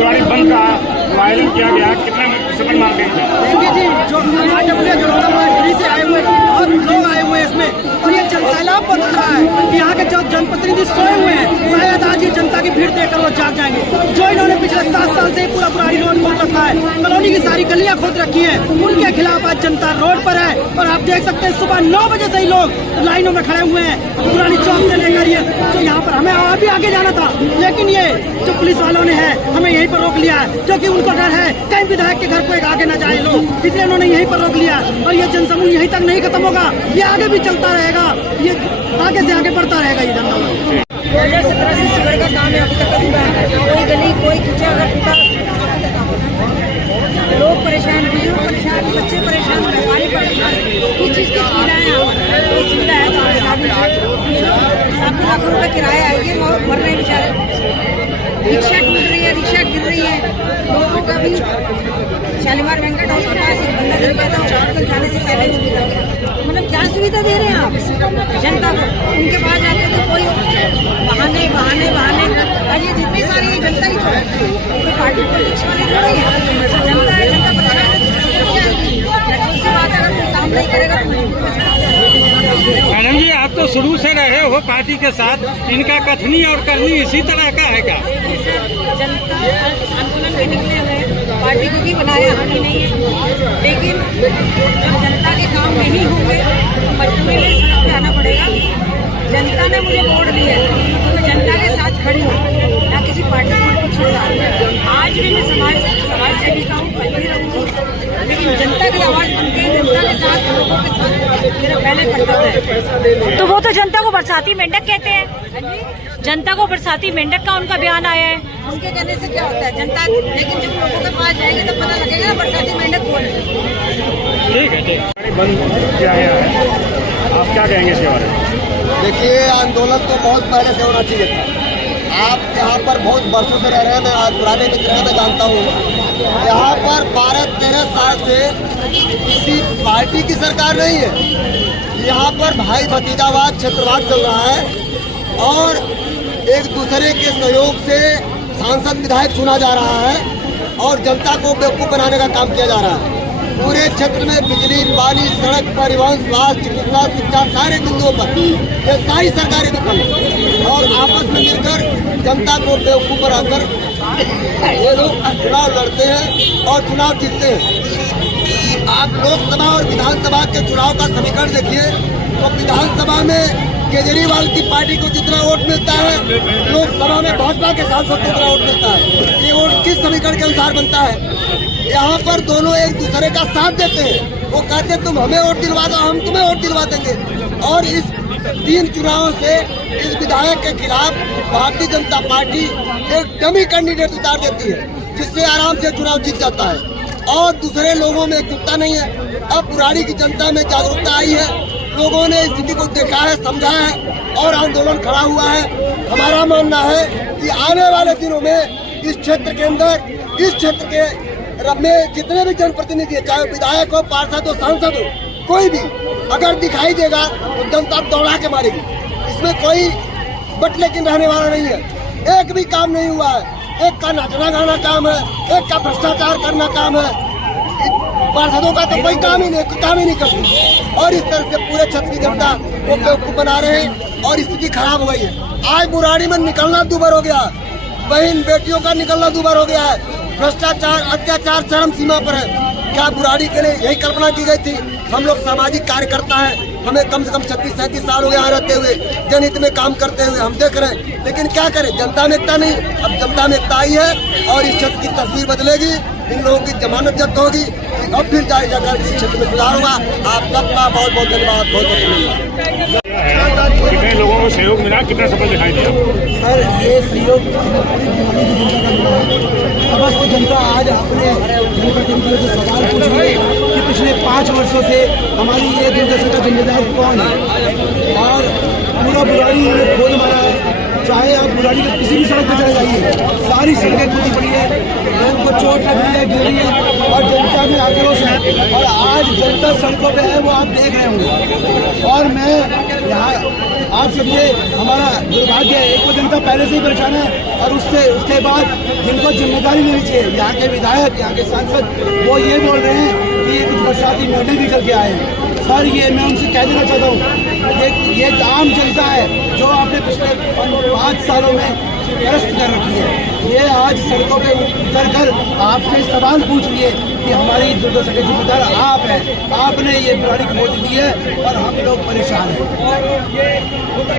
बुराड़ी बंद का आयोजन किया गया, कितने सेकंड मार गए थे? देखिए जी, जो आज अपने दिल्ली से आए हुए और लोग आए हुए हैं इसमें, और ये सैलाब बन रहा है। यहाँ के जो जनप्रतिनिधि सोए हुए हैं, शायद आज ये जनता की भीड़ देखकर वो जाग जाएंगे। जो इन्होंने पिछले 7 साल से पूरा बुराड़ी रोड खोद रखा है, कॉलोनी की सारी गलियां खोद रखी है, उनके खिलाफ आज जनता रोड पर है। और आप देख सकते हैं सुबह 9 बजे से ही लोग लाइनों में खड़े हुए हैं, पुरानी चौक से लेकर ये जो यहाँ पर हमें और भी आगे जाना था, लेकिन ये जो पुलिस वालों ने है हमें यहीं पर रोक लिया है, क्योंकि उनको डर है कहीं विधायक के घर को आगे न जाए लोग, इसलिए उन्होंने यहीं पर रोक लिया। और ये जनसमूह यहीं तक नहीं खत्म होगा, ये आगे भी चलता रहेगा, ये आगे से आगे बढ़ता रहेगा ये जनसमूह। 2017 से सीवर का काम है, अभी तक अधूरा है। कोई गली कोई कुछ अगर टूटा, लोग परेशान, बुजुर्ग परेशान, बच्चे परेशान, व्यापारी परेशान। किस चीज़ की सुविधाएं हैं? कोई सुविधा है तो बता दीजिए। लाखों रुपये किराया है, ये मर रहे बेचारे। रिक्शा टूट रही है, रिक्शा गिर रही है। लोगों का भी शालीमार वेंकट हॉस्पिटल से बंदा गिर गया था, हॉस्पिटल जाने से पहले ही सुविधा। मतलब क्या सुविधा दे रहे हैं आप जनता को? उनके पास जाते तो कोई बहाने बहाने बहाने। आज ये जितनी सारी जनता की कोई पार्टी पॉलिटिक्स वाली थोड़ी है, जनता है, जनता परेशान है। सी बात है, अगर कोई काम नहीं करेगा मैडम जी, आप तो शुरू से रहे हो पार्टी के साथ, इनका कथनी और करनी इसी तरह का है क्या? जनता आंदोलन में निकले हुए, पार्टी को भी बनाया हानि नहीं है, लेकिन जब जनता के काम नहीं होंगे तो मजबूरी में सड़क पे आना पड़ेगा। जनता ने मुझे वोट दिया तो मैं जनता के साथ खड़ी हूँ, ना किसी पार्टी को कुछ साथ। आज भी मैं समाज सेविका हूँ, कल भी रहूँगी, लेकिन जनता की आवाज़ बन के जनता के साथ, लोगों के साथ मेरा पहले कर्तव्य है। तो वो तो जनता को बरसाती मेंढक कहते हैं, जनता को बरसाती मेंढक का उनका बयान आया है। उनके कहने से क्या होता है जनता, लेकिन जब लोगों के पास जाएगी तब पता लगेगा ना बरसाती मेंढक कौन है। ठीक है, बंद किया गया है, आप क्या कहेंगे इसके बारे में? देखिए, आंदोलन तो बहुत पहले से होना चाहिए था। आप यहाँ पर बहुत वर्षों से रह रहे हैं, मैं आज पुराने मित्र हैं, मैं जानता हूँ। यहाँ पर 12-13 साल से किसी पार्टी की सरकार नहीं है। यहाँ पर भाई भतीजावाद, क्षेत्रवाद चल रहा है और एक दूसरे के सहयोग से सांसद विधायक चुना जा रहा है और जनता को बेवकूफ़ बनाने का काम किया जा रहा है। पूरे क्षेत्र में बिजली, पानी, सड़क, परिवहन, स्वास्थ्य, चिकित्सा, शिक्षा, सारे बिंदुओं पर ये सारी सरकारी विफल है और आपस में मिलकर जनता को बेवकूफ़ बनाकर ये लोग चुनाव लड़ते हैं और चुनाव जीतते हैं। आप लोकसभा और विधानसभा के चुनाव का समीकरण देखिए तो विधानसभा में केजरीवाल की पार्टी को जितना वोट मिलता है, लोकसभा में भाजपा के सांसद को जितना वोट मिलता है। ये वोट किस समीकरण के अनुसार बनता है? यहाँ पर दोनों एक दूसरे का साथ देते हैं। वो कहते हैं तुम हमें वोट दिलवा दो, हम तुम्हें वोट दिलवा देंगे। और इस 3 चुनावों से इस विधायक के खिलाफ भारतीय जनता पार्टी एक डमी कैंडिडेट उतार देती है, जिससे आराम से चुनाव जीत जाता है और दूसरे लोगों में एकजुटता नहीं है। अब बुराड़ी की जनता में जागरूकता आई है, लोगों ने स्थिति को देखा है, समझा है और आंदोलन खड़ा हुआ है। हमारा मानना है कि आने वाले दिनों में इस क्षेत्र के अंदर, इस क्षेत्र के में जितने भी जनप्रतिनिधि है, चाहे विधायक हो, पार्षद हो, सांसद हो, कोई भी अगर दिखाई देगा तो जनता दौड़ा के मारेगी। इसमें कोई बट लेकिन रहने वाला नहीं है। एक भी काम नहीं हुआ है, एक का नाचना गाना काम है, एक का भ्रष्टाचार करना काम है। पार्षदों का तो कोई काम ही नहीं करती और इस तरह से पूरे क्षेत्र की जनता को बेवकूफ बना रहे हैं और स्थिति खराब हो गई है। आज बुराड़ी में निकलना दूभर हो गया, बहन बेटियों का निकलना दूभर हो गया है। भ्रष्टाचार, अत्याचार चरम सीमा पर है। क्या बुराड़ी के लिए यही कल्पना की गई थी? हम लोग सामाजिक कार्यकर्ता हैं, हमें कम से कम 36-37 साल हो गए यहाँ रहते हुए, जनहित में काम करते हुए हम देख रहे हैं। लेकिन क्या करें, जनता में एकता नहीं। अब जनता में एकता आई है और इस क्षेत्र की तस्वीर बदलेगी, इन लोगों की जमानत जब्त होगी और फिर जाकर इस क्षेत्र में सुधार होगा। आप सबका बहुत बहुत धन्यवाद, बहुत बहुत धन्यवाद। कितने लोगों को सहयोग मिला, कितना सफल दिखाई दिया? सर, ये सहयोग समस्त जनता आज अपने जनप्रतिनिधियों से सवाल पूछ रही है कि पिछले 5 वर्षों से हमारी ये दुर्दशा का जिम्मेदार कौन है और पूरा बुराड़ी ने खोद मारा है। चाहे आप बुराड़ी के किसी भी सड़क पर चले जाइए, सारी सड़कें खुदी पड़ी है, लोगों को चोट लग रही है, गिर रही है और जनता में आक्रोश है और आज जनता सड़कों पे है, वो आप देख रहे होंगे। और मैं यहाँ आप सबसे हमारा दुर्भाग्य है, एक वो जनता पहले से ही परेशान है और उसके बाद जिनको जिम्मेदारी लेनी चाहिए, यहाँ के विधायक, यहाँ के सांसद, वो ये बोल रहे हैं कि ये कुछ बरसाती मेडल भी करके आए हैं। सर, ये मैं उनसे कह देना चाहता हूँ, ये आम जनता है जो आपने पिछले 5 सालों में ग्रस्त कर रखी है। ये आज सड़कों पे उतर कर आपसे सवाल पूछ लिए कि हमारी दुर्दशा के जिम्मेदार आप हैं, आपने ये प्रणाली खोज दी है और हम लोग परेशान हैं।